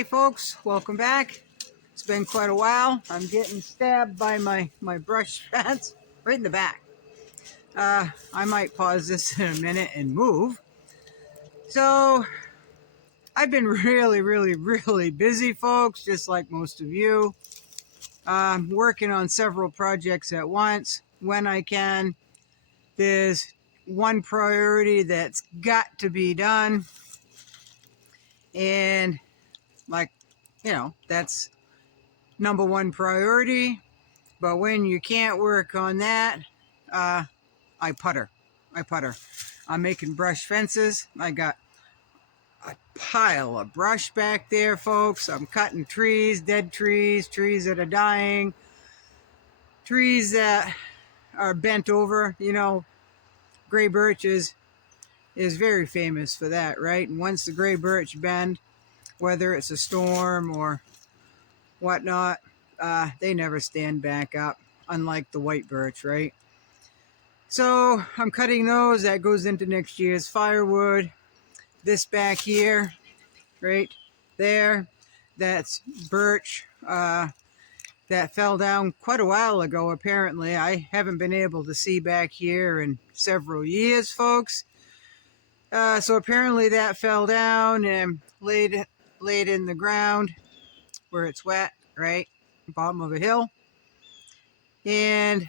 Hey folks, welcome back. It's been quite a while. I'm getting stabbed by my brush fence right in the back. I might pause this in a minute and move. So I've been really busy, folks, just like most of you. Working on several projects at once when I can. There's one priority that's got to be done, and that's number one priority. But when you can't work on that, I putter. I'm making brush fences. I got a pile of brush back there, folks. I'm cutting trees, dead trees, trees that are dying, trees that are bent over. You know, gray birch is very famous for that, right? And once the gray birch bend, whether it's a storm or whatnot, they never stand back up, unlike the white birch, right? So I'm cutting those. That goes into next year's firewood. This back here, right there, that's birch that fell down quite a while ago, apparently. I haven't been able to see back here in several years, folks. So apparently that fell down and laid in the ground where it's wet, right? Bottom of a hill. And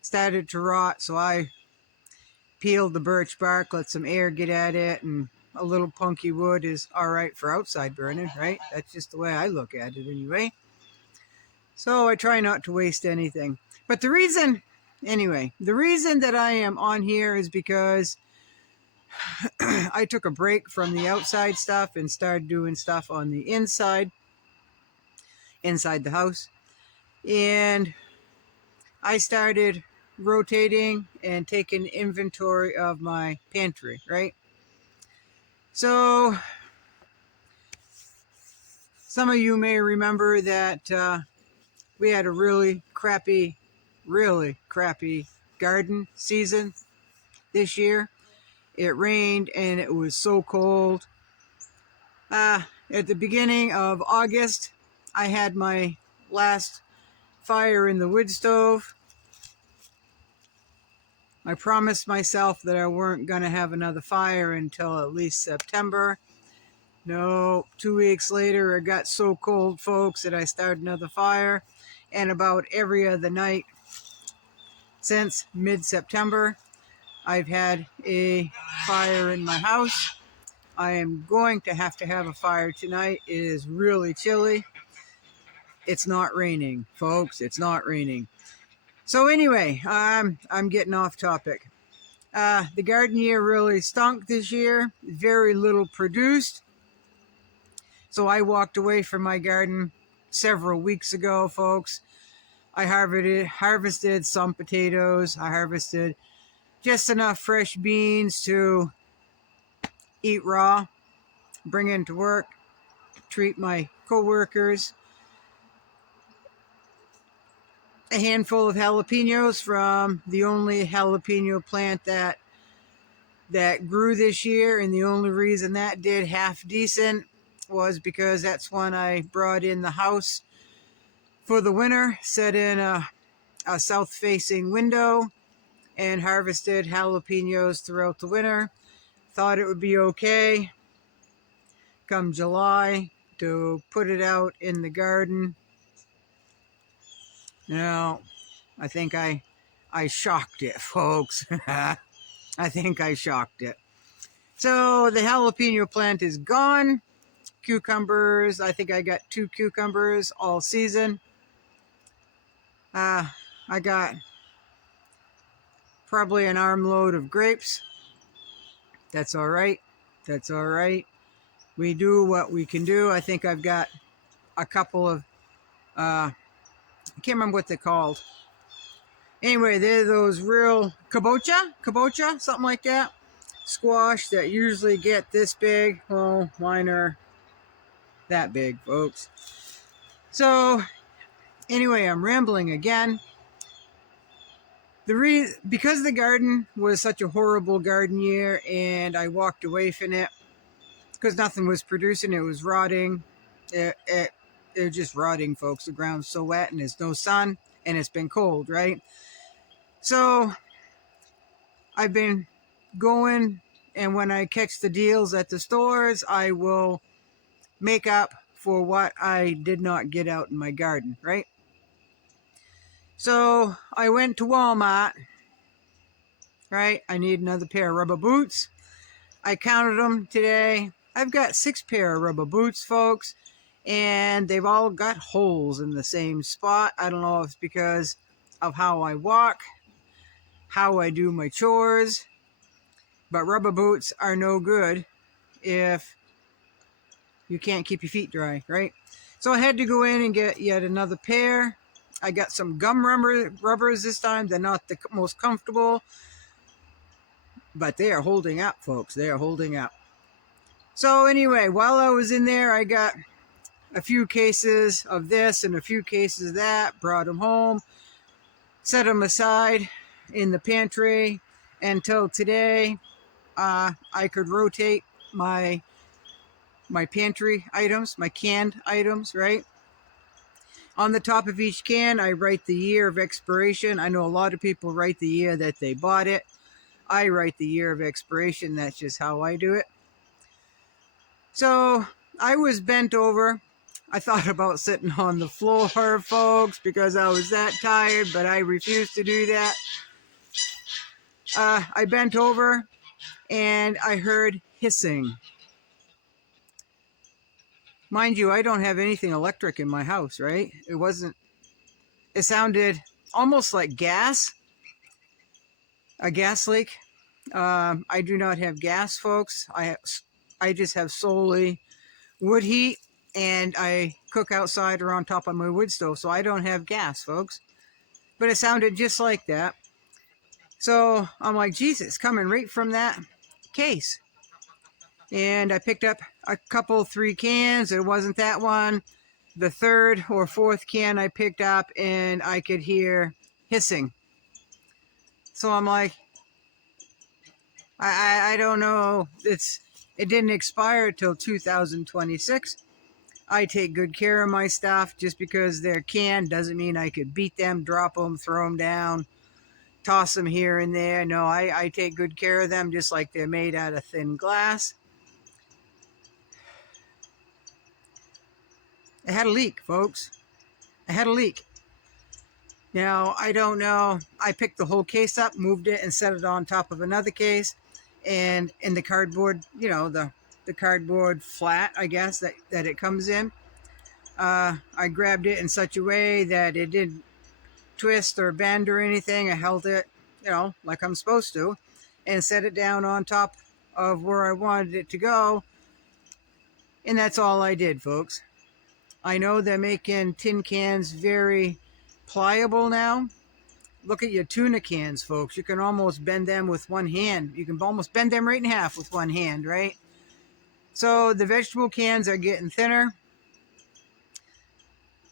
started to rot, so I peeled the birch bark, let some air get at it, and a little punky wood is all right for outside burning, right? That's just the way I look at it anyway. So I try not to waste anything. But the reason that I am on here is because I took a break from the outside stuff and started doing stuff on the inside the house. And I started rotating and taking inventory of my pantry, right? So some of you may remember that we had a really crappy garden season this year. It rained and it was so cold. At the beginning of August, I had my last fire in the wood stove. I promised myself that I weren't going to have another fire until at least September. No, 2 weeks later, it got so cold, folks, that I started another fire. And about every other night since mid-September, I've had a fire in my house. I am going to have a fire tonight. It is really chilly. It's not raining, folks. It's not raining. So anyway, I'm getting off topic. The garden year really stunk this year. Very little produced. So I walked away from my garden several weeks ago, folks. I harvested some potatoes. I harvested just enough fresh beans to eat raw, bring into work, treat my co-workers. A handful of jalapenos from the only jalapeno plant that grew this year, and the only reason that did half decent was because that's when I brought in the house for the winter, set in a south-facing window, and harvested jalapenos throughout the winter. Thought it would be okay come July to put it out in the garden. No, I think I shocked it, folks. I think I shocked it. So the jalapeno plant is gone. Cucumbers, I think I got 2 cucumbers all season. I got probably an armload of grapes. That's all right. That's all right. We do what we can do. I think I've got a couple of, I can't remember what they're called. Anyway, they're those real kabocha, something like that. Squash that usually get this big. Well, mine are that big, folks. So anyway, I'm rambling again. Because the garden was such a horrible garden year and I walked away from it, because nothing was producing. It was rotting. It was just rotting, folks. The ground's so wet and there's no sun and it's been cold, right? So I've been going, and when I catch the deals at the stores, I will make up for what I did not get out in my garden, right? So I went to Walmart, right? I need another pair of rubber boots. I counted them today. I've got 6 pair of rubber boots, folks, and they've all got holes in the same spot. I don't know if it's because of how I walk, how I do my chores, but rubber boots are no good if you can't keep your feet dry, right? So I had to go in and get yet another pair. I got some gum rubbers this time. They're not the most comfortable, but they are holding up, folks. They are holding up. So anyway, while I was in there, I got a few cases of this and a few cases of that, brought them home, set them aside in the pantry until today. I could rotate my pantry items, my canned items, right? On the top of each can, I write the year of expiration. I know a lot of people write the year that they bought it. I write the year of expiration. That's just how I do it. So I was bent over. I thought about sitting on the floor, folks, because I was that tired, but I refused to do that. I bent over and I heard hissing. Mind you, I don't have anything electric in my house, right? It sounded almost like gas, a gas leak. I do not have gas, folks. I just have solely wood heat, and I cook outside or on top of my wood stove, so I don't have gas, folks. But it sounded just like that. So I'm like, Jesus, coming right from that case. And I picked up a couple, 3 cans. It wasn't that one. The 3rd or 4th can I picked up, and I could hear hissing. So I'm like, I don't know. It didn't expire till 2026. I take good care of my stuff. Just because they're canned doesn't mean I could beat them, drop them, throw them down, toss them here and there. No, I take good care of them just like they're made out of thin glass. I had a leak, folks. I had a leak. Now, I don't know. I picked the whole case up, moved it, and set it on top of another case. And in the cardboard, you know, the cardboard flat, I guess, that it comes in, I grabbed it in such a way that it didn't twist or bend or anything. I held it, you know, like I'm supposed to, and set it down on top of where I wanted it to go. And that's all I did, folks. I know they're making tin cans very pliable now. Look at your tuna cans, folks. You can almost bend them with one hand. You can almost bend them right in half with one hand, right? So the vegetable cans are getting thinner.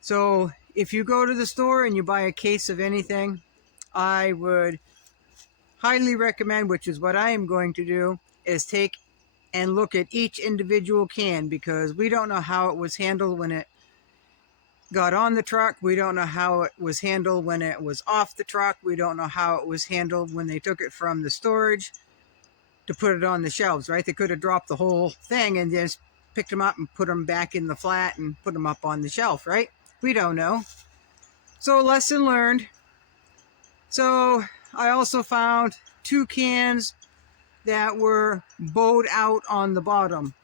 So if you go to the store and you buy a case of anything, I would highly recommend, which is what I am going to do, is take and look at each individual can, because we don't know how it was handled when it got on the truck. We don't know how it was handled when it was off the truck. We don't know how it was handled when they took it from the storage to put it on the shelves, right? They could have dropped the whole thing and just picked them up and put them back in the flat and put them up on the shelf, right? We don't know. So lesson learned. So I also found 2 cans that were bowed out on the bottom.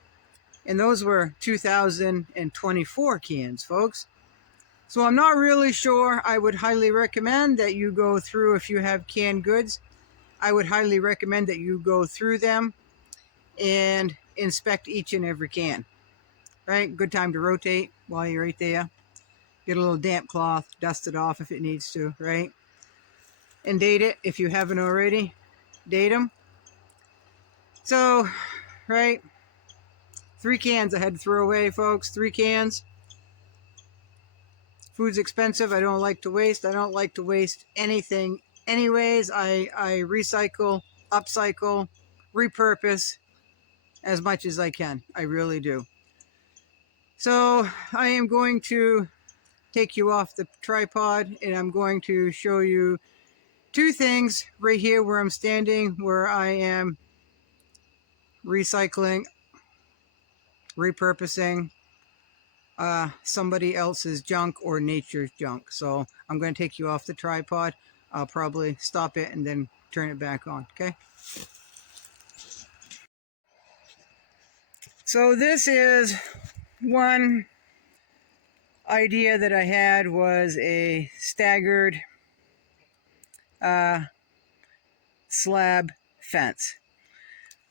And those were 2024 cans, folks. So I'm not really sure. I would highly recommend that you go through, if you have canned goods, I would highly recommend that you go through them and inspect each and every can. Right? Good time to rotate while you're right there. Get a little damp cloth, dust it off if it needs to, right? And date it if you haven't already. Date them. So, right, 3 cans I had to throw away, folks. 3 cans. Food's expensive. I don't like to waste. I don't like to waste anything anyways. I recycle, upcycle, repurpose, as much as I can. I really do. So I am going to take you off the tripod, and I'm going to show you two things right here where I'm standing, where I am recycling, repurposing somebody else's junk or nature's junk. So I'm going to take you off the tripod. I'll probably stop it and then turn it back on, okay? So this is one idea that I had, was a staggered slab fence.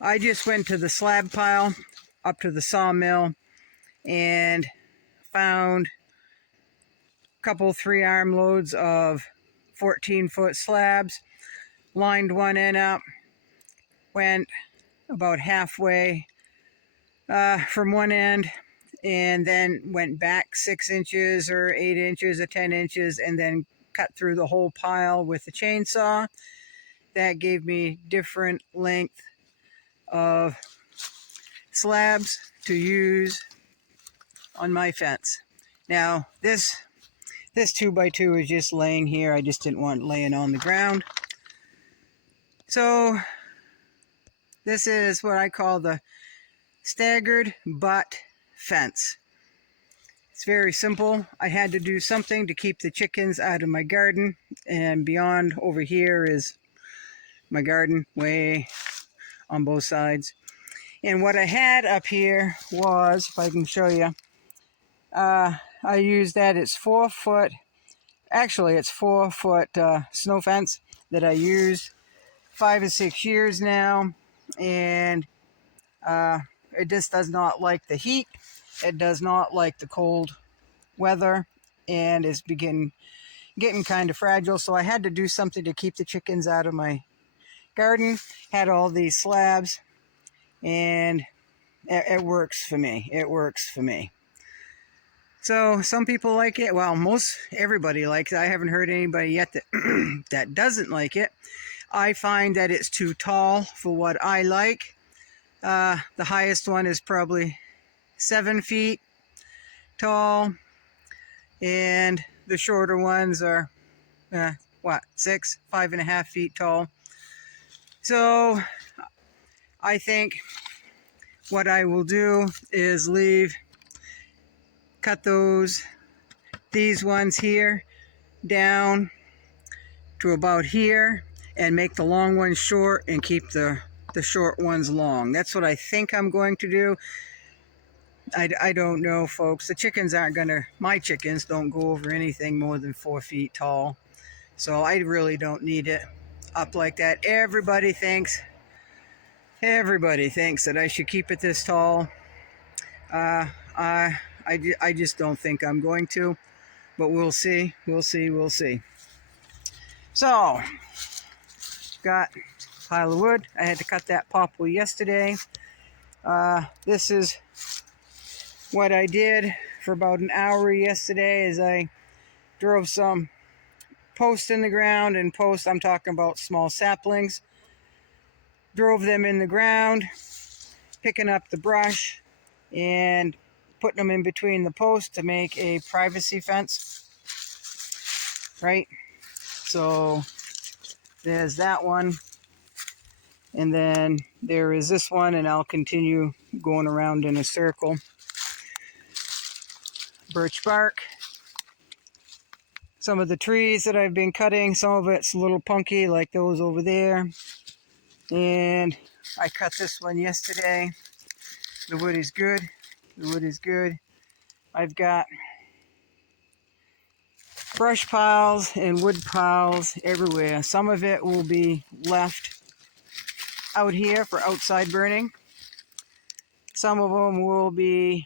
I just went to the slab pile up to the sawmill and found a couple 3-arm loads of 14-foot slabs, lined one end up, went about halfway from one end, and then went back 6 inches or 8 inches or 10 inches, and then cut through the whole pile with a chainsaw. That gave me different length of slabs to use on my fence. Now this 2x2 is just laying here. I just didn't want it laying on the ground. So this is what I call the staggered butt fence. It's very simple. I had to do something to keep the chickens out of my garden, and beyond over here is my garden, way on both sides. And what I had up here was, if I can show you, I used that. It's 4 foot, actually it's 4 foot snow fence that I used 5 or 6 years now, and it just does not like the heat. It does not like the cold weather, and it's getting kind of fragile. So I had to do something to keep the chickens out of my garden. Had all these slabs, and it works for me. It works for me. So some people like it. Well, everybody likes it. I haven't heard anybody yet that that doesn't like it. I find that it's too tall for what I like. The highest one is probably 7 feet tall, and the shorter ones are 5.5 feet tall. So I think what I will do is cut these ones here down to about here, and make the long ones short and keep the short ones long. That's what I think I'm going to do. I don't know, folks. The chickens my chickens don't go over anything more than 4 feet tall. So I really don't need it up like that. Everybody thinks that I should keep it this tall. I just don't think I'm going to, but we'll see. We'll see. So, got a pile of wood. I had to cut that poplar yesterday. This is what I did for about an hour yesterday, is I drove some posts in the ground, and posts, I'm talking about small saplings. Drove them in the ground, picking up the brush and putting them in between the posts to make a privacy fence, right? So there's that one, and then there is this one, and I'll continue going around in a circle. Birch bark. Some of the trees that I've been cutting, some of it's a little punky, like those over there. And I cut this one yesterday. The wood is good. The wood is good. I've got brush piles and wood piles everywhere. Some of it will be left out here for outside burning. Some of them will be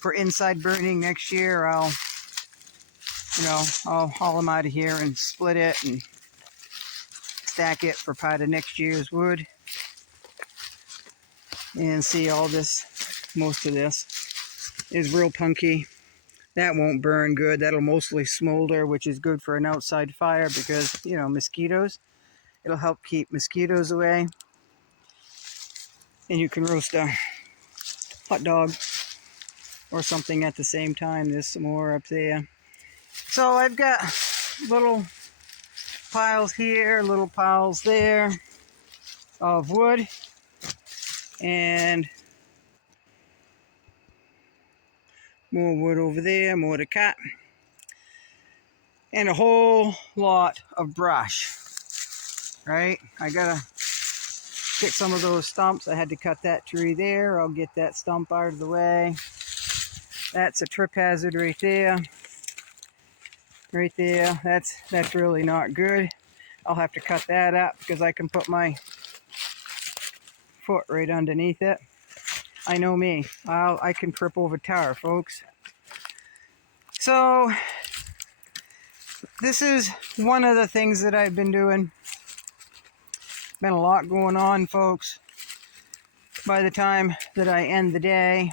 for inside burning next year. I'll haul them out of here and split it and stack it for part of next year's wood. And see, all this, most of this is real punky. That won't burn good. That'll mostly smolder, which is good for an outside fire because, mosquitoes. It'll help keep mosquitoes away. and you can roast a hot dog or something at the same time. There's some more up there. So I've got little piles here, little piles there of wood, and more wood over there, more to cut, and a whole lot of brush, right? I gotta get some of those stumps. I had to cut that tree there. I'll get that stump out of the way. That's a trip hazard right there. Right there. That's really not good. I'll have to cut that up because I can put my foot right underneath it. I know me. I can trip over tar, folks. So this is one of the things that I've been doing. Been a lot going on, folks. By the time that I end the day,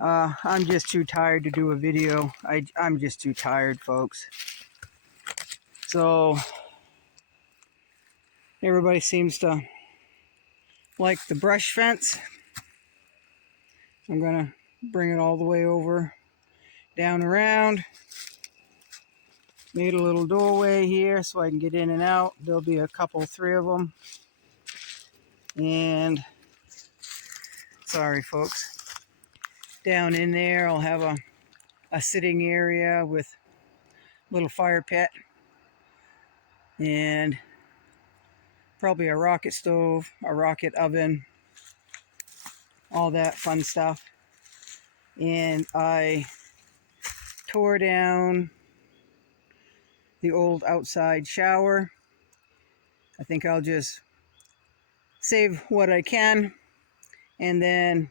I'm just too tired to do a video. I'm just too tired, folks. So everybody seems to like the brush fence. I'm gonna bring it all the way over, down around. Made a little doorway here so I can get in and out. There'll be a couple, 3 of them. And sorry, folks. Down in there, I'll have a sitting area with a little fire pit and probably a rocket stove, a rocket oven, all that fun stuff. And I tore down the old outside shower. I think I'll just save what I can and then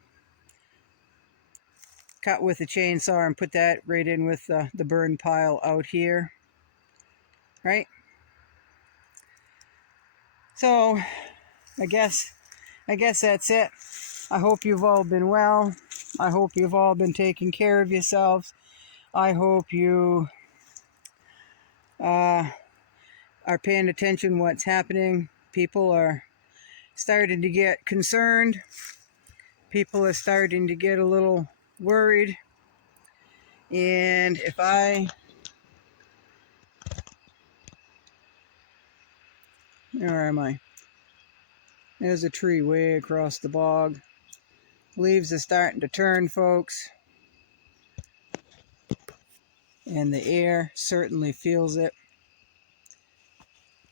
cut with a chainsaw and put that right in with the burn pile out here, right? So I guess that's it. I hope you've all been well. I hope you've all been taking care of yourselves. I hope you are paying attention to what's happening. People are starting to get concerned. People are starting to get a little worried. And if where am I? There's a tree way across the bog. Leaves are starting to turn, folks. And the air certainly feels it.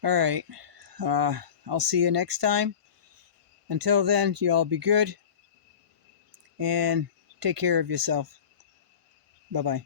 All right. I'll see you next time. Until then, you all be good. And take care of yourself. Bye-bye.